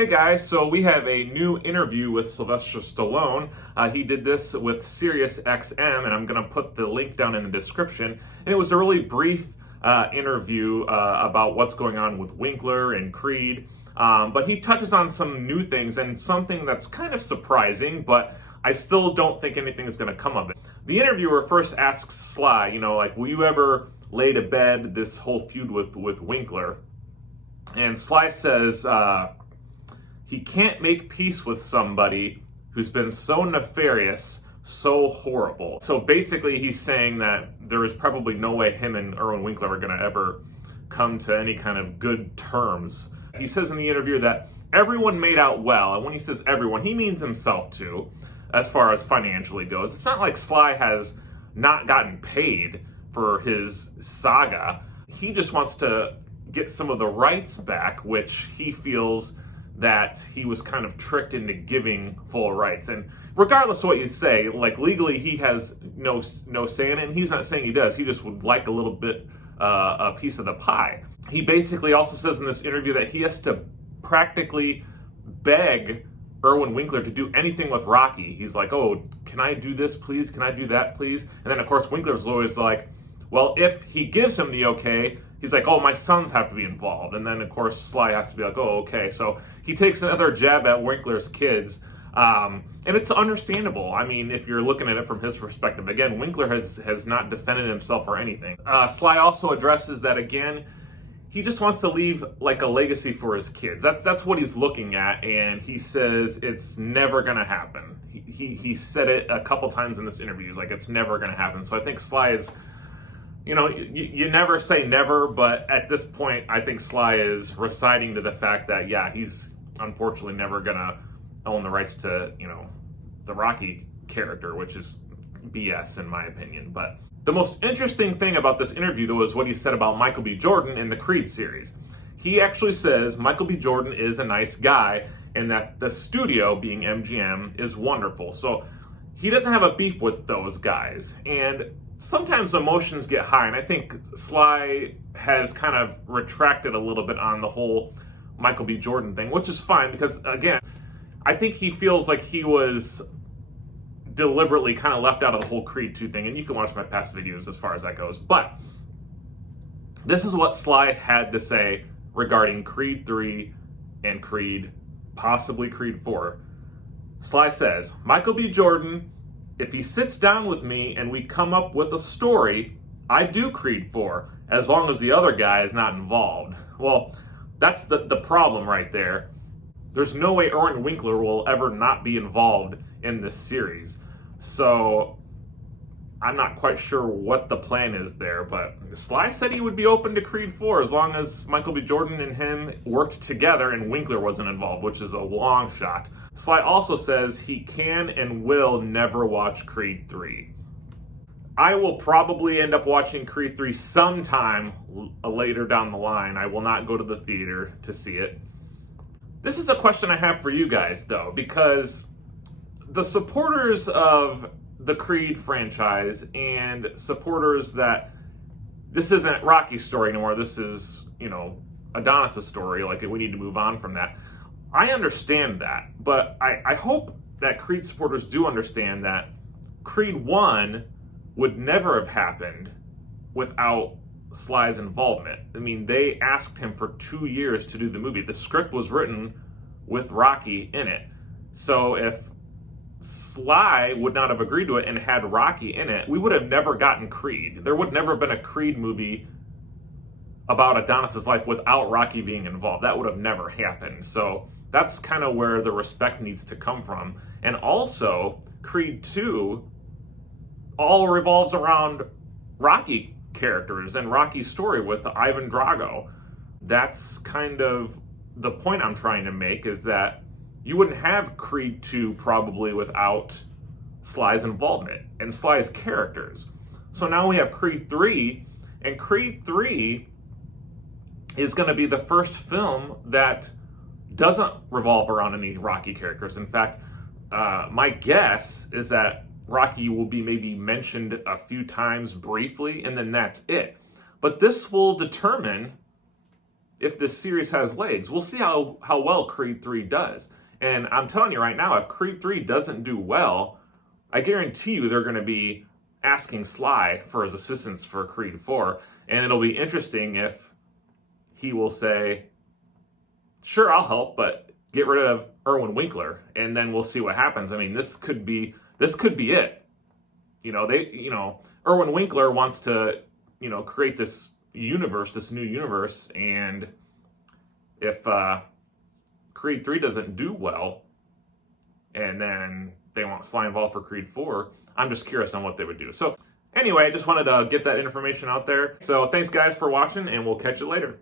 Hey guys, so we have a new interview with Sylvester Stallone. He did this with SiriusXM, and I'm going to put the link down in the description. And it was a really brief interview about what's going on with Winkler and Creed. But he touches on some new things and something that's kind of surprising, but I still don't think anything is going to come of it. The interviewer first asks Sly, will you ever lay to bed this whole feud with Winkler? And Sly says, he can't make peace with somebody who's been so nefarious, so horrible. So basically he's saying that there is probably no way him and Erwin Winkler are going to ever come to any kind of good terms. He says in the interview that everyone made out well, and when he says everyone, he means himself too, as far as financially goes. It's not like Sly has not gotten paid for his saga. He just wants to get some of the rights back, which he feels that he was kind of tricked into giving full rights. And regardless of what you say, legally he has no say in it, and he's not saying he does. He just would like a little bit, a piece of the pie. He basically also says in this interview that he has to practically beg Erwin Winkler to do anything with Rocky. He's like, oh, can I do this, please? Can I do that, please? And then, of course, Winkler's always like, well, if he gives him the okay, he's like, oh, my sons have to be involved. And then, of course, Sly has to be like, oh, okay. So he takes another jab at Winkler's kids. And it's understandable. I mean, if you're looking at it from his perspective. Again, Winkler has not defended himself or anything. Sly also addresses that, again, he just wants to leave like a legacy for his kids. That's what he's looking at. And he says it's never going to happen. He said it a couple times in this interview. He's like, it's never going to happen. So I think Sly is... you never say never, but at this point, I think Sly is reciting to the fact that, yeah, he's unfortunately never going to own the rights to, the Rocky character, which is BS in my opinion. But the most interesting thing about this interview, though, is what he said about Michael B. Jordan in the Creed series. He actually says Michael B. Jordan is a nice guy and that the studio, being MGM, is wonderful. So he doesn't have a beef with those guys. And sometimes emotions get high, and I think Sly has kind of retracted a little bit on the whole Michael B. Jordan thing, which is fine because, again, I think he feels like he was deliberately kind of left out of the whole Creed 2 thing, and you can watch my past videos as far as that goes. But this is what Sly had to say regarding Creed 3 and possibly Creed 4. Sly says, Michael B. Jordan, if he sits down with me and we come up with a story, I do Creed 4, as long as the other guy is not involved. Well, that's the problem right there. There's no way Erwin Winkler will ever not be involved in this series. So I'm not quite sure what the plan is there, but Sly said he would be open to Creed 4 as long as Michael B. Jordan and him worked together and Winkler wasn't involved, which is a long shot. Sly also says he can and will never watch Creed 3. I will probably end up watching Creed 3 sometime later down the line. I will not go to the theater to see it. This is a question I have for you guys, though, because the supporters of the Creed franchise and supporters that this isn't Rocky's story anymore, this is, Adonis' story, we need to move on from that. I understand that, but I hope that Creed supporters do understand that Creed 1 would never have happened without Sly's involvement. I mean, they asked him for 2 years to do the movie. The script was written with Rocky in it. So if Sly would not have agreed to it and had Rocky in it, we would have never gotten Creed. There would never have been a Creed movie about Adonis' life without Rocky being involved. That would have never happened. So that's kind of where the respect needs to come from. And also, Creed 2 all revolves around Rocky characters and Rocky's story with Ivan Drago. That's kind of the point I'm trying to make, is that you wouldn't have Creed 2 probably without Sly's involvement and Sly's characters. So now we have Creed 3, and Creed 3 is going to be the first film that doesn't revolve around any Rocky characters. In fact, my guess is that Rocky will be maybe mentioned a few times briefly, and then that's it. But this will determine if this series has legs. We'll see how well Creed 3 does. And I'm telling you right now, if Creed 3 doesn't do well, I guarantee you they're going to be asking Sly for his assistance for Creed 4. And it'll be interesting if he will say, sure, I'll help, but get rid of Erwin Winkler, and then we'll see what happens. I mean, this could be it. Erwin Winkler wants to, create this universe, this new universe, and if Creed 3 doesn't do well, and then they want Sly involved for Creed 4, I'm just curious on what they would do. So anyway, I just wanted to get that information out there. So thanks guys for watching, and we'll catch you later.